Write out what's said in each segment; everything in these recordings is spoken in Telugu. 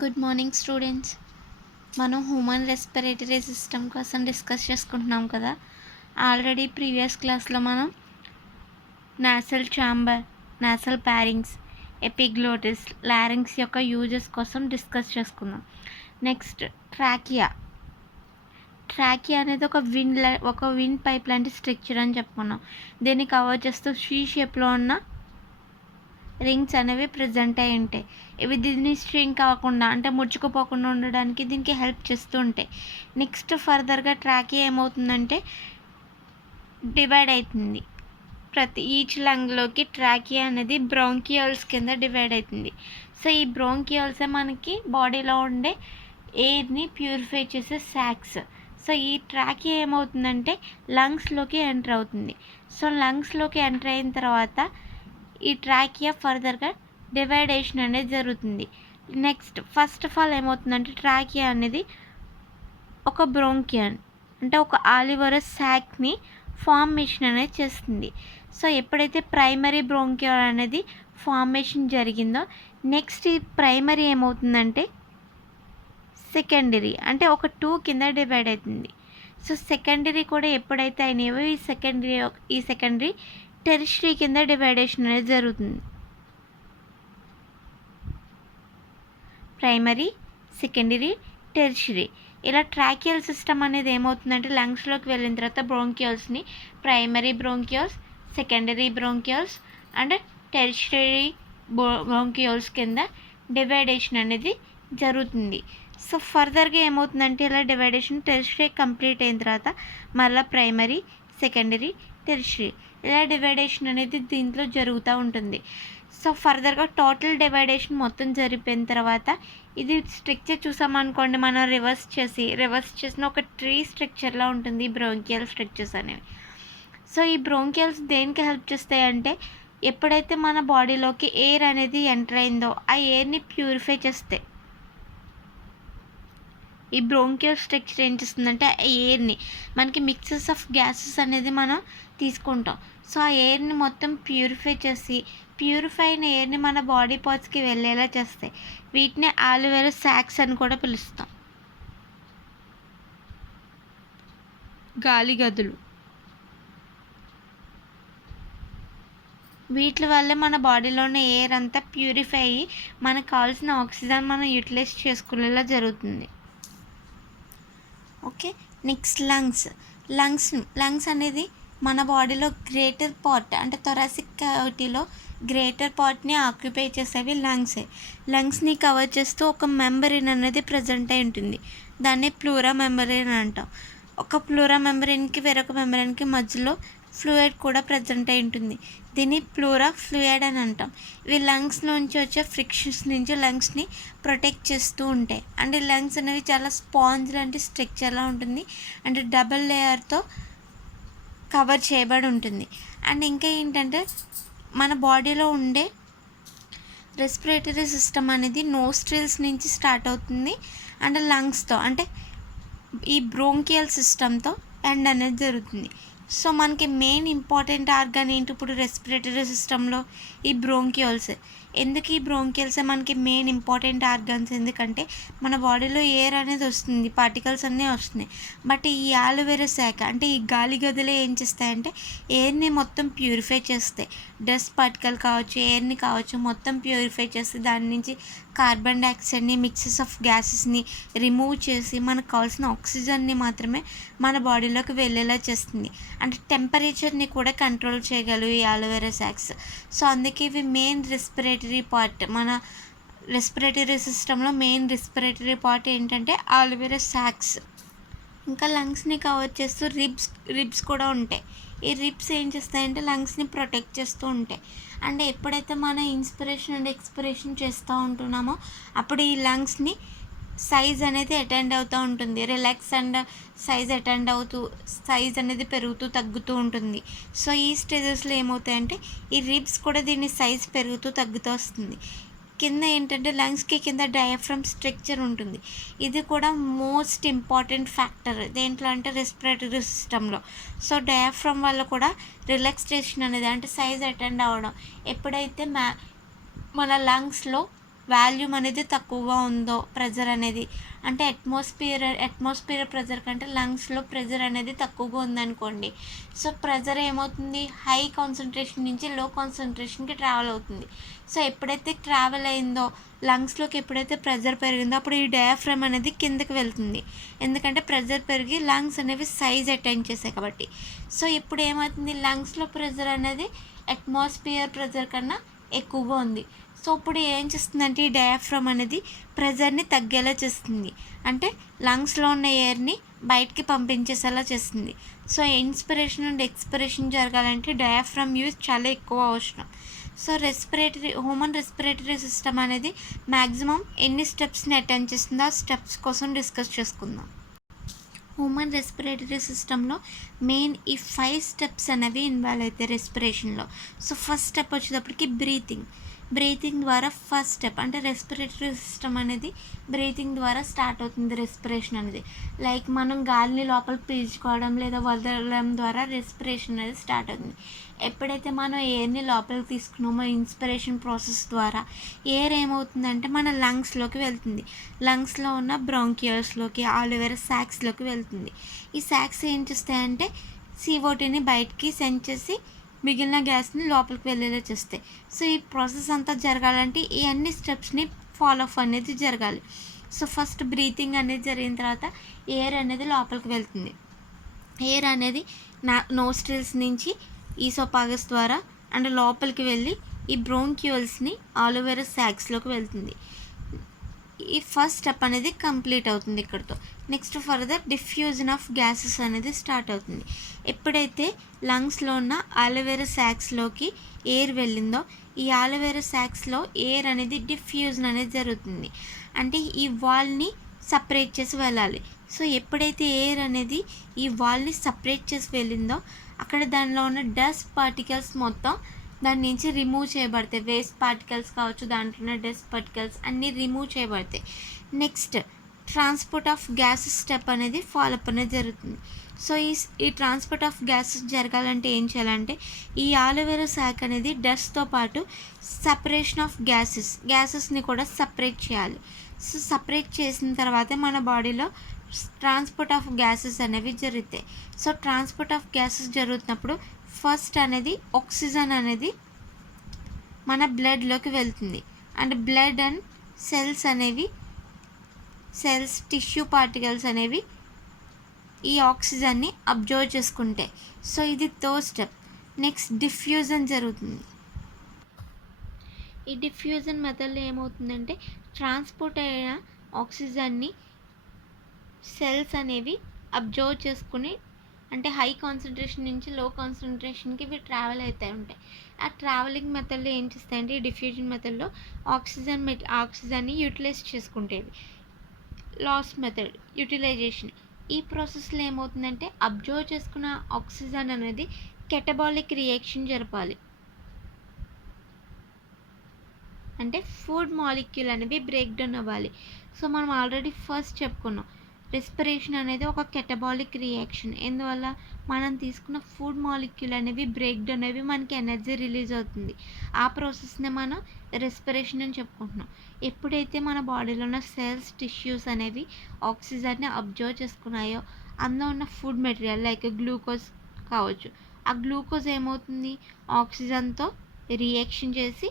Good morning students. మనం హ్యూమన్ రెస్పిరేటరీ సిస్టమ్ కోసం డిస్కస్ చేసుకుంటున్నాం కదా. ఆల్రెడీ ప్రీవియస్ క్లాస్లో మనం నాసల్ ఛాంబర్, నాసల్ ప్యారింగ్స్, ఎపిగ్లోటిస్, లారింగ్స్ యొక్క యూజెస్ కోసం డిస్కస్ చేసుకుందాం. Next trachea. ట్రాకియా అనేది ఒక విండ్ పైప్ లాంటి స్ట్రక్చర్ అని చెప్పుకున్నాం. దీన్ని కవర్ చేస్తూ షీ షేప్లో ఉన్న రింగ్స్ అనేవి ప్రజెంట్ అయి ఉంటాయి. ఇవి దీన్ని స్ట్రింక్ అవ్వకుండా అంటే ముడుచుకుపోకుండా ఉండడానికి దీనికి హెల్ప్ చేస్తూ ఉంటాయి. నెక్స్ట్ ఫర్దర్గా ట్రాకియా ఏమవుతుందంటే డివైడ్ అవుతుంది. ఈచ్ లంగ్లోకి ట్రాకియా అనేది బ్రాంకియల్స్ కింద డివైడ్ అవుతుంది. సో ఈ బ్రాంకియల్సే మనకి బాడీలో ఉండే ఎయిర్ని ప్యూరిఫై చేసే సాక్స్. సో ఈ ట్రాకియా ఏమవుతుందంటే లంగ్స్లోకి ఎంటర్ అవుతుంది. సో లంగ్స్లోకి ఎంటర్ అయిన తర్వాత ఈ ట్రాకియా ఫర్దర్గా డివైడేషన్ అనేది జరుగుతుంది. నెక్స్ట్ ఫస్ట్ ఆఫ్ ఆల్ ఏమవుతుందంటే ట్రాకియా అనేది ఒక బ్రోంకియన్ అంటే ఒక ఆలివరస్ సాక్ని ఫార్మేషన్ అనేది చేస్తుంది. సో ఎప్పుడైతే ప్రైమరీ బ్రోంకియల్ అనేది ఫార్మేషన్ జరిగిందో నెక్స్ట్ ఈ ప్రైమరీ ఏమవుతుందంటే సెకండరీ అంటే ఒక 2 కింద డివైడ్ అవుతుంది. సో సెకండరీ కూడా ఎప్పుడైతే అయినాయో ఈ సెకండరీ టెరిషరీ కింద డివైడేషన్ అనేది జరుగుతుంది. ప్రైమరీ, సెకండరీ, టెరిషరీ ఇలా ట్రాకియల్ సిస్టమ్ అనేది ఏమవుతుందంటే లంగ్స్లోకి వెళ్ళిన తర్వాత బ్రోంకియల్స్ని ప్రైమరీ బ్రోంకియల్స్, సెకండరీ బ్రోంకియల్స్ అండ్ టెరిషరీ బ్రోంకియల్స్ కింద డివైడేషన్ అనేది జరుగుతుంది. సో ఫర్దర్గా ఏమవుతుందంటే ఇలా డివైడేషన్ టెరిషరీ కంప్లీట్ అయిన తర్వాత మళ్ళీ ప్రైమరీ, సెకండరీ, టెరిషరీ ఇలా డివైడేషన్ అనేది దీంట్లో జరుగుతూ ఉంటుంది. సో ఫర్దర్గా టోటల్ డివైడేషన్ మొత్తం జరిగిపోయిన తర్వాత ఇది స్ట్రక్చర్ చూసామనుకోండి, మనం రివర్స్ చేసిన ఒక ట్రీ స్ట్రక్చర్లా ఉంటుంది ఈ బ్రోంకియల్ స్ట్రక్చర్స్ అనేవి. సో ఈ బ్రోంకియల్స్ దేనికి హెల్ప్ చేస్తాయంటే ఎప్పుడైతే మన బాడీలోకి ఎయిర్ అనేది ఎంటర్ అయిందో ఆ ఎయిర్ని ప్యూరిఫై చేస్తాయి. ఈ బ్రోంకియల్ స్ట్రక్చర్ ఏం చేస్తుందంటే ఆ ఎయిర్ని మనకి మిక్సెస్ ఆఫ్ గ్యాసెస్ అనేది మనం తీసుకుంటాం. సో ఆ ఎయిర్ని మొత్తం ప్యూరిఫై అయిన ఎయిర్ని మన బాడీ పార్ట్స్కి వెళ్ళేలా చేస్తాయి. వీటిని ఆల్వేరస్ సాక్స్ అని కూడా పిలుస్తాం. గాలి గదులు వీటి వల్లే మన బాడీలో ఉన్న ఎయిర్ అంతా ప్యూరిఫై అయ్యి మనకు కావాల్సిన ఆక్సిజన్ మనం యూటిలైజ్ చేసుకునేలా జరుగుతుంది. ఓకే, నెక్స్ట్ లంగ్స్ అనేది మన బాడీలో గ్రేటర్ పార్ట్ అంటే థొరాసిక్ క్యావిటీలో గ్రేటర్ పార్ట్ని ఆక్యుపై చేసేవి లంగ్స్ని కవర్ చేస్తూ ఒక మెంబరిన్ అనేది ప్రజెంట్ అయి ఉంటుంది. దాన్ని ప్లూరా మెంబరిన్ అంటాం. ఒక ప్లూరా మెంబరిన్కి వేరొక మెంబరిన్కి మధ్యలో ఫ్లూయిడ్ కూడా ప్రజెంట్ అయి ఉంటుంది. దీన్ని ప్లూరా ఫ్లూయిడ్ అని అంటాం. ఇవి లంగ్స్ నుంచి వచ్చే ఫ్రిక్షన్స్ నుంచి లంగ్స్ని ప్రొటెక్ట్ చేస్తూ ఉంటాయి. అండ్ లంగ్స్ అనేవి చాలా స్పాంజ్ లాంటి స్ట్రక్చర్లా ఉంటుంది. అండ్ డబుల్ లేయర్తో కవర్ చేయబడి ఉంటుంది. అండ్ ఇంకా ఏంటంటే మన బాడీలో ఉండే రెస్పిరేటరీ సిస్టమ్ అనేది నోస్ట్రిల్స్ నుంచి స్టార్ట్ అవుతుంది. అండ్ లంగ్స్తో అంటే ఈ బ్రోంకియల్ సిస్టమ్తో ఎండ్ అనేది జరుగుతుంది. సో మనకి మెయిన్ ఇంపార్టెంట్ ఆర్గాన్ ఏంటి ఇప్పుడు రెస్పిరేటరీ సిస్టంలో? ఈ బ్రోంకియల్స్. ఎందుకు ఈ బ్రోంకియల్స్ మనకి మెయిన్ ఇంపార్టెంట్ ఆర్గాన్స్? ఎందుకంటే మన బాడీలో ఎయిర్ అనేది వస్తుంది, పార్టికల్స్ అన్నీ వస్తున్నాయి. బట్ ఈ ఆల్వేరస్ శాఖ అంటే ఈ గాలి గదులే ఏం చేస్తాయంటే ఎయిర్ని మొత్తం ప్యూరిఫై చేస్తాయి. డస్ట్ పార్టికల్ కావచ్చు, ఎయిర్ని కావచ్చు, మొత్తం ప్యూరిఫై చేసి దాని నుంచి కార్బన్ డైఆక్సైడ్ని, మిక్సెస్ ఆఫ్ గ్యాసెస్ని రిమూవ్ చేసి మనకు కావాల్సిన ఆక్సిజన్ని మాత్రమే మన బాడీలోకి వెళ్ళేలా చేస్తుంది. అంటే టెంపరేచర్ని కూడా కంట్రోల్ చేయగలవు ఈ ఆలోవెరా సాక్స్. సో అందుకే ఇవి మెయిన్ రెస్పిరేటరీ పార్ట్. మన రెస్పిరేటరీ సిస్టంలో మెయిన్ రెస్పిరేటరీ పార్ట్ ఏంటంటే ఆలోవెరా సాక్స్. ఇంకా లంగ్స్ని కవర్ చేస్తూ రిబ్స్ కూడా ఉంటాయి. ఈ రిబ్స్ ఏం చేస్తాయంటే లంగ్స్ని ప్రొటెక్ట్ చేస్తూ ఉంటాయి. అండ్ ఎప్పుడైతే మనం ఇన్స్పిరేషన్ అండ్ ఎక్స్పిరేషన్ చేస్తూ ఉంటున్నామో అప్పుడు ఈ లంగ్స్ని సైజ్ అనేది అటెండ్ అవుతూ ఉంటుంది. రిలాక్స్ అండ్ సైజ్ అనేది పెరుగుతూ తగ్గుతూ ఉంటుంది. సో ఈ స్టేజెస్లో ఏమవుతాయంటే ఈ రిబ్స్ కూడా దీని సైజ్ పెరుగుతూ తగ్గుతూ వస్తుంది. కింద ఏంటంటే లంగ్స్కి కింద డయాఫ్రమ్ స్ట్రక్చర్ ఉంటుంది. ఇది కూడా మోస్ట్ ఇంపార్టెంట్ ఫ్యాక్టర్ దేంట్లో అంటే రెస్పిరేటరీ సిస్టంలో. సో డయాఫ్రమ్ వల్ల కూడా రిలాక్సేషన్ అనేది అంటే సైజ్ అటెండ్ అవ్వడం. ఎప్పుడైతే మన లంగ్స్లో వాల్యూమ్ అనేది తక్కువగా ఉందో, ప్రెజర్ అనేది అంటే అట్మాస్ఫియర్ ప్రెజర్ కంటే లంగ్స్లో ప్రెజర్ అనేది తక్కువగా ఉందనుకోండి, సో ప్రెజర్ ఏమవుతుంది, హై కాన్సన్ట్రేషన్ నుంచి లో కాన్సన్ట్రేషన్కి ట్రావెల్ అవుతుంది. సో ఎప్పుడైతే ట్రావెల్ అయిందో లంగ్స్లోకి, ఎప్పుడైతే ప్రెజర్ పెరిగిందో అప్పుడు ఈ డయాఫ్రమ్ అనేది కిందకి వెళ్తుంది. ఎందుకంటే ప్రెజర్ పెరిగి లంగ్స్ అనేవి సైజ్ అటైన్ చేసాయి కాబట్టి. సో ఇప్పుడు ఏమవుతుంది, లంగ్స్లో ప్రెజర్ అనేది అట్మాస్ఫియర్ ప్రెజర్ కన్నా ఎక్కువగా ఉంది. సో ఇప్పుడు ఏం చేస్తుందంటే ఈ డయాఫ్రమ్ అనేది ప్రెజర్ని తగ్గేలా చేస్తుంది. అంటే లంగ్స్లో ఉన్న ఎయిర్ని బయటికి పంపించేసేలా చేస్తుంది. సో ఇన్స్పిరేషన్ అండ్ ఎక్స్పిరేషన్ జరగాలంటే డయాఫ్రమ్ యూజ్ చాలా ఎక్కువ అవసరం. సో హ్యూమన్ రెస్పిరేటరీ సిస్టమ్ అనేది మ్యాక్సిమం ఎన్ని స్టెప్స్ని అటెండ్ చేస్తుందో ఆ స్టెప్స్ కోసం డిస్కస్ చేసుకుందాం. హ్యూమన్ రెస్పిరేటరీ సిస్టంలో మెయిన్ ఈ 5 స్టెప్స్ అనేవి ఇన్వాల్వ్ అవుతాయి రెస్పిరేషన్లో. సో ఫస్ట్ స్టెప్ వచ్చేటప్పటికి బ్రీతింగ్ ద్వారా ఫస్ట్ స్టెప్ అంటే రెస్పిరేటరీ సిస్టమ్ అనేది బ్రీతింగ్ ద్వారా స్టార్ట్ అవుతుంది. రెస్పిరేషన్ అనేది లైక్ మనం గాలిని లోపల పీల్చుకోవడం లేదా వదలడం ద్వారా రెస్పిరేషన్ అనేది స్టార్ట్ అవుతుంది. ఎప్పుడైతే మనం ఎయిర్ని లోపలికి తీసుకున్నామో ఇన్స్పిరేషన్ ప్రాసెస్ ద్వారా ఎయిర్ ఏమవుతుందంటే మన లంగ్స్లోకి వెళ్తుంది. లంగ్స్లో ఉన్న బ్రాంకియల్స్లోకి, ఆల్వేరస్ సాక్స్లోకి వెళ్తుంది. ఈ సాక్స్ ఏం చేస్తాయంటే CO2ని బయటికి సెండ్ చేసి మిగిలిన గ్యాస్ని లోపలికి వెళ్ళేలా చేస్తాయి. సో ఈ ప్రాసెస్ అంతా జరగాలంటే ఈ అన్ని స్టెప్స్ని ఫాలో అప్ అనేది జరగాలి. సో ఫస్ట్ బ్రీతింగ్ అనేది జరిగిన తర్వాత ఎయిర్ అనేది లోపలికి వెళ్తుంది. ఎయిర్ అనేది నోస్ట్రిల్స్ నుంచి ఈసోఫాగస్ ద్వారా అండ్ లోపలికి వెళ్ళి ఈ బ్రోంక్యూల్స్ని ఆల్వేరస్ సాక్స్లోకి వెళ్తుంది. ఈ ఫస్ట్ స్టెప్ అనేది కంప్లీట్ అవుతుంది ఇక్కడితో. Next further diffusion of gases అనేది స్టార్ట్ అవుతుంది. ఎప్పుడైతే లంగ్స్లో ఉన్న ఆల్వేరస్ సాక్స్లోకి ఎయిర్ వెళ్ళిందో ఈ ఆల్వేరస్ సాక్స్లో ఎయిర్ అనేది డిఫ్యూజన్ అనేది జరుగుతుంది. అంటే ఈ వాల్ని సపరేట్ చేసి వెళ్ళాలి. సో ఎప్పుడైతే ఎయిర్ అనేది ఈ వాల్ని సపరేట్ చేసి వెళ్ళిందో అక్కడ దానిలో ఉన్న డస్ట్ పార్టికల్స్ మొత్తం దాని నుంచి రిమూవ్ చేయబడతాయి. వేస్ట్ పార్టికల్స్ కావచ్చు, దాంట్లో ఉన్న డస్ట్ పార్టికల్స్ అన్నీ రిమూవ్ చేయబడతాయి. Next transport of gases step అనేది ఫాలోఅప్ అనేది జరుగుతుంది. సో ఈ ట్రాన్స్పోర్ట్ ఆఫ్ గ్యాసెస్ జరగాలంటే ఏం చేయాలంటే ఈ ఆలోవెరా సాక్ అనేది డస్ట్తో పాటు సపరేషన్ ఆఫ్ గ్యాసెస్ని కూడా సపరేట్ చేయాలి. సో సపరేట్ చేసిన తర్వాతే మన బాడీలో ట్రాన్స్పోర్ట్ ఆఫ్ గ్యాసెస్ అనేవి జరుగుతాయి. సో ట్రాన్స్పోర్ట్ ఆఫ్ గ్యాసెస్ జరుగుతున్నప్పుడు ఫస్ట్ అనేది ఆక్సిజన్ అనేది మన బ్లడ్లోకి వెళ్తుంది. And blood and tissue particles అనేవి ఈ ఆక్సిజన్ని అబ్జర్వ్ చేసుకుంటాయి. సో ఇది థర్డ్ స్టెప్. నెక్స్ట్ డిఫ్యూజన్ జరుగుతుంది. ఈ డిఫ్యూజన్ మెథడ్లో ఏమవుతుందంటే ట్రాన్స్పోర్ట్ అయిన ఆక్సిజన్ని సెల్స్ అనేవి అబ్జర్వ్ చేసుకుని, అంటే హై కాన్సన్ట్రేషన్ నుంచి లో కాన్సన్ట్రేషన్కి ఇవి ట్రావెల్ అవుతూ ఉంటాయి. ఆ ట్రావెలింగ్ మెథడ్లో ఏం చేస్తాయంటే ఈ డిఫ్యూజన్ మెథడ్లో ఆక్సిజన్ని యూటిలైజ్ చేసుకుంటేవి. Loss method utilisation. ఈ ప్రాసెస్లో ఏమవుతుందంటే అబ్జర్వ్ చేసుకున్న ఆక్సిజన్ అనేది కెటబాలిక్ రియాక్షన్ జరపాలి. అంటే ఫుడ్ మాలిక్యూల్ అనేవి బ్రేక్ డౌన్ అవ్వాలి. సో మనం ఆల్రెడీ ఫస్ట్ చెప్పుకున్నాం, రెస్పిరేషన్ అనేది ఒక కెటబాలిక్ రియాక్షన్. ఎందువల్ల మనం తీసుకున్న ఫుడ్ మాలిక్యూల్ అనేవి బ్రేక్ డౌన్ అవి మనకి ఎనర్జీ రిలీజ్ అవుతుంది. ఆ ప్రాసెస్నే మనం రెస్పిరేషన్ అని చెప్పుకుంటున్నాం. ఎప్పుడైతే మన బాడీలో ఉన్న సెల్స్, టిష్యూస్ అనేవి ఆక్సిజన్ని అబ్జర్వ్ చేసుకున్నాయో అందులో ఉన్న ఫుడ్ మెటీరియల్ లైక్ గ్లూకోజ్ కావచ్చు, ఆ గ్లూకోజ్ ఏమవుతుంది ఆక్సిజన్తో రియాక్షన్ చేసి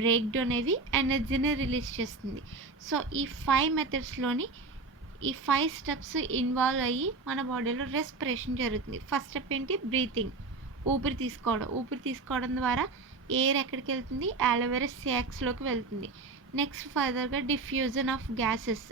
బ్రేక్ డౌన్ అవి ఎనర్జీని రిలీజ్ చేస్తుంది. సో ఈ 5 మెథడ్స్లోని ఈ 5 స్టెప్స్ ఇన్వాల్వ్ అయ్యి మన బాడీలో రెస్పిరేషన్ జరుగుతుంది. ఫస్ట్ స్టెప్ ఏంటి, బ్రీతింగ్, ఊపిరి తీసుకోవడం ద్వారా ఎయిర్ ఎక్కడికి వెళ్తుంది, ఆలోవెరస్ సాక్స్లోకి వెళ్తుంది. నెక్స్ట్ ఫర్దర్గా డిఫ్యూజన్ ఆఫ్ గ్యాసెస్,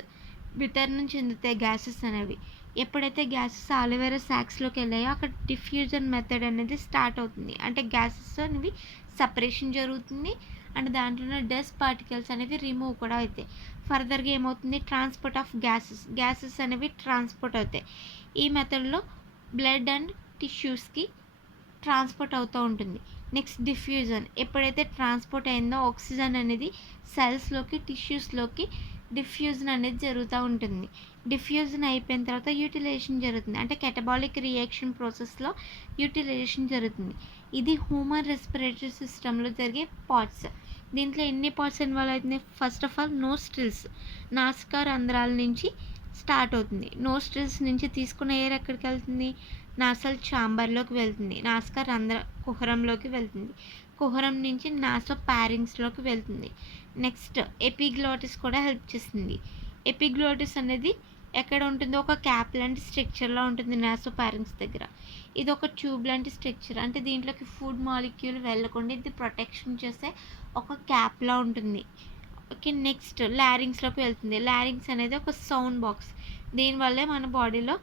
వితరణం చెందుతాయి గ్యాసెస్ అనేవి. ఎప్పుడైతే గ్యాసెస్ ఆలోవెరస్ సాక్స్లోకి వెళ్ళాయో అక్కడ డిఫ్యూజన్ మెథడ్ అనేది స్టార్ట్ అవుతుంది. అంటే గ్యాసెస్ అనేవి సపరేషన్ జరుగుతుంది అండ్ దాంట్లో ఉన్న డస్ట్ పార్టికల్స్ అనేవి రిమూవ్ కూడా అవుతాయి. ఫర్దర్గా ఏమవుతుంది, ట్రాన్స్పోర్ట్ ఆఫ్ గ్యాసెస్ అనేవి ట్రాన్స్పోర్ట్ అవుతాయి. ఈ మెథడ్లో బ్లడ్ అండ్ టిష్యూస్కి ట్రాన్స్పోర్ట్ అవుతూ ఉంటుంది. నెక్స్ట్ డిఫ్యూజన్, ఎప్పుడైతే ట్రాన్స్పోర్ట్ అయిందో ఆక్సిజన్ అనేది సెల్స్లోకి, టిష్యూస్లోకి డిఫ్యూజన్ అనేది జరుగుతూ ఉంటుంది. డిఫ్యూజన్ అయిపోయిన తర్వాత యూటిలైజేషన్ జరుగుతుంది. అంటే కెటబాలిక్ రియాక్షన్ ప్రాసెస్లో యూటిలైజేషన్ జరుగుతుంది. ఇది హ్యూమన్ రెస్పిరేటరీ సిస్టంలో జరిగే పార్ట్స్. దీంట్లో ఎన్ని పార్ట్స్ ఇన్వాల్వ్ అవుతున్నాయి? ఫస్ట్ ఆఫ్ ఆల్ నోస్ట్రిల్స్, నాసికా రంధ్రాల నుంచి స్టార్ట్ అవుతుంది. నోస్ట్రిల్స్ నుంచి తీసుకున్న ఎయిర్ ఎక్కడికి వెళ్తుంది? నాసల్ ఛాంబర్లోకి వెళ్తుంది, నాసికా రంధ్ర కుహరంలోకి వెళ్తుంది, కుహరం నుంచి నాసో ప్యారింగ్స్లోకి వెళ్తుంది. నెక్స్ట్ ఎపిగ్లాటిస్ కూడా హెల్ప్ చేస్తుంది. ఎపిగ్లాటిస్ అనేది ఎక్కడ ఉంటుందో ఒక క్యాప్ లాంటి స్ట్రక్చర్లో ఉంటుంది నాసో ప్యారింగ్స్ దగ్గర. ఇది ఒక ట్యూబ్ లాంటి స్ట్రక్చర్, అంటే దీంట్లోకి ఫుడ్ మాలిక్యూల్ వెళ్ళకుండా ఇది ప్రొటెక్షన్ చేసే ఒక క్యాప్లా ఉంటుంది. ఓకే, నెక్స్ట్ లారింగ్స్లోకి వెళ్తుంది. లారింగ్స్ అనేది ఒక సౌండ్ బాక్స్, దీనివల్లే మన బాడీలో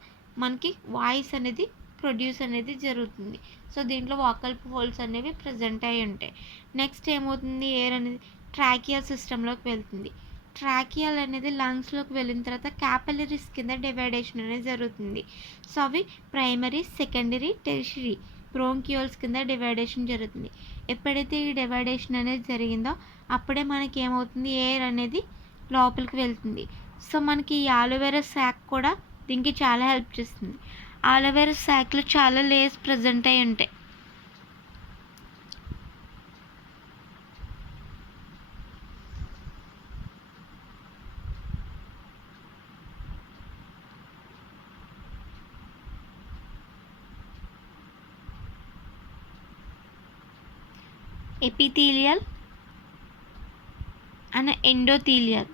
మనకి వాయిస్ అనేది ప్రొడ్యూస్ అనేది జరుగుతుంది. సో దీంట్లో వాకల్ హోల్స్ అనేవి ప్రజెంట్ అయి ఉంటాయి. నెక్స్ట్ ఏమవుతుంది? ఎయిర్ అనేది ట్రాకియల్ సిస్టంలోకి వెళ్తుంది. ట్రాకియల్ అనేది లంగ్స్లోకి వెళ్ళిన తర్వాత క్యాపిలరీస్ కింద డివైడేషన్ అనేది జరుగుతుంది. సో అవి ప్రైమరీ, సెకండరీ, టెరిషరీ బ్రోంకియోల్స్ కింద డివైడేషన్ జరుగుతుంది. ఎప్పుడైతే ఈ డివైడేషన్ అనేది జరిగిందో అప్పుడే మనకి ఏమవుతుంది? ఎయిర్ అనేది లోపలికి వెళ్తుంది. సో మనకి ఈ ఆలోవెరా శాక్ కూడా దీనికి చాలా హెల్ప్ చేస్తుంది. ఆలోవెరా శాక్లో చాలా లేయర్స్ ప్రజెంట్ అయి ఉంటాయి. ఎపిథీలియల్ అండ్ ఎండోథీలియల్,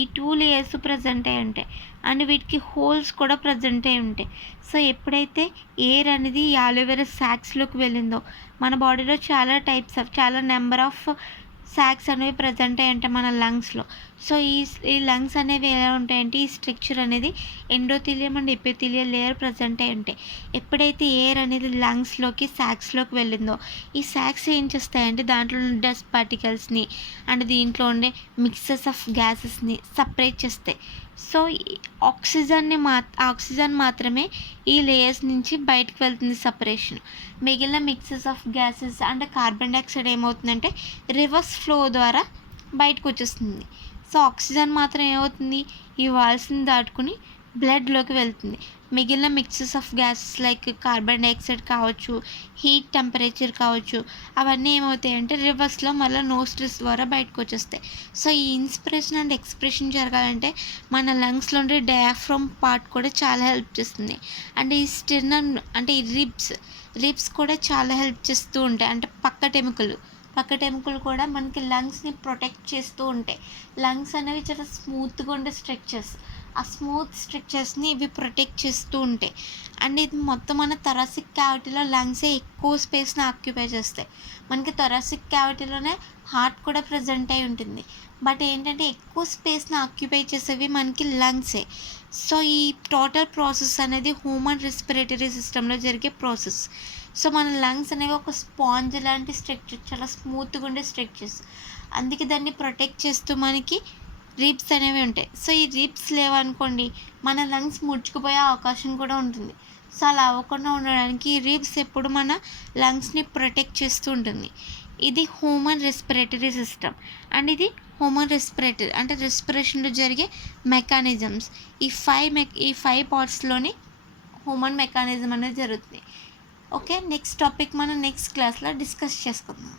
ఈ 2 లేయర్స్ ప్రజెంట్ అయి ఉంటాయి అండ్ వీటికి హోల్స్ కూడా ప్రజెంట్ అయి ఉంటాయి. సో ఎప్పుడైతే ఎయిర్ అనేది ఈ ఆలోవెరా శాక్స్లోకి వెళ్ళిందో మన బాడీలో చాలా నెంబర్ ఆఫ్ శాక్స్ అనేవి ప్రజెంట్ అయి ఉంటాయి మన లంగ్స్లో. సో ఈ లంగ్స్ అనేవి ఎలా ఉంటాయంటే ఈ స్ట్రక్చర్ అనేది endothelium and epithelial layer present అయి ఉంటాయి. ఎప్పుడైతే ఎయిర్ అనేది లంగ్స్లోకి శాక్స్లోకి వెళ్ళిందో ఈ శాక్స్ ఏం చేస్తాయంటే దాంట్లో ఉన్న డస్ట్ పార్టికల్స్ని అండ్ దీంట్లో ఉండే మిక్సెస్ ఆఫ్ గ్యాసెస్ని సపరేట్ చేస్తాయి. సో ఆక్సిజన్ మాత్రమే ఈ లేయర్స్ నుంచి బయటకు వెళ్తుంది సపరేషన్. మిగిలిన mixes of gases and carbon dioxide ఏమవుతుందంటే రివర్స్ ఫ్లో ద్వారా బయటకు వచ్చేస్తుంది. సో ఆక్సిజన్ మాత్రం ఏమవుతుంది? ఈ వాల్స్ని దాటుకుని బ్లడ్లోకి వెళ్తుంది. మిగిలిన mixes of gases like carbon dioxide కావచ్చు, హీట్, టెంపరేచర్ కావచ్చు, అవన్నీ ఏమవుతాయంటే రివర్స్లో మళ్ళీ నోస్ట్రిల్స్ ద్వారా బయటకు వచ్చేస్తాయి. సో ఈ ఇన్స్పిరేషన్ అండ్ ఎక్స్ప్రెషన్ జరగాలంటే మన లంగ్స్లో ఉండే డయాఫ్రమ్ పార్ట్ కూడా చాలా హెల్ప్ చేస్తుంది. అండ్ ఈ స్టెర్నమ్ అంటే ఈ రిబ్స్ కూడా చాలా హెల్ప్ చేస్తూ ఉంటాయి. అంటే పక్క టెముకలు కూడా మనకి లంగ్స్ని ప్రొటెక్ట్ చేస్తూ ఉంటాయి. లంగ్స్ అనేవి చాలా స్మూత్గా ఉండే స్ట్రక్చర్స్, ఆ స్మూత్ స్ట్రక్చర్స్ని ఇవి ప్రొటెక్ట్ చేస్తూ ఉంటాయి. అండ్ ఇది మొత్తం మన థొరాసిక్ క్యావిటీలో లంగ్సే ఎక్కువ స్పేస్ని ఆక్యుపై చేస్తాయి. మనకి థొరాసిక్ క్యావిటీలోనే హార్ట్ కూడా ప్రజెంట్ అయి ఉంటుంది. బట్ ఏంటంటే ఎక్కువ స్పేస్ని ఆక్యుపై చేసేవి మనకి లంగ్సే. సో ఈ టోటల్ ప్రాసెస్ అనేది హ్యూమన్ రెస్పిరేటరీ సిస్టంలో జరిగే ప్రాసెస్. సో మన లంగ్స్ అనేవి ఒక స్పాంజ్ లాంటి స్ట్రక్చర్, చాలా స్మూత్గా ఉండే స్ట్రక్చర్స్. అందుకే దాన్ని ప్రొటెక్ట్ చేస్తూ మనకి రిబ్స్ అనేవి ఉంటాయి. సో ఈ రిబ్స్ లేవనుకోండి మన లంగ్స్ ముడుచుకుపోయే అవకాశం కూడా ఉంటుంది. సో అలా అవ్వకుండా ఉండడానికి ఈ రిబ్స్ ఎప్పుడు మన లంగ్స్ని ప్రొటెక్ట్ చేస్తూ ఉంటుంది. ఇది హ్యూమన్ రెస్పిరేటరీ సిస్టమ్. అండ్ ఇది హ్యూమన్ రెస్పిరేటరీ అంటే రెస్పిరేషన్లో జరిగే మెకానిజమ్స్. ఈ ఫైవ్ పార్ట్స్లోని హ్యూమన్ మెకానిజం అనేది జరుగుతుంది. ఓకే, నెక్స్ట్ టాపిక్ మనం నెక్స్ట్ క్లాస్లో డిస్కస్ చేసుకుందాం.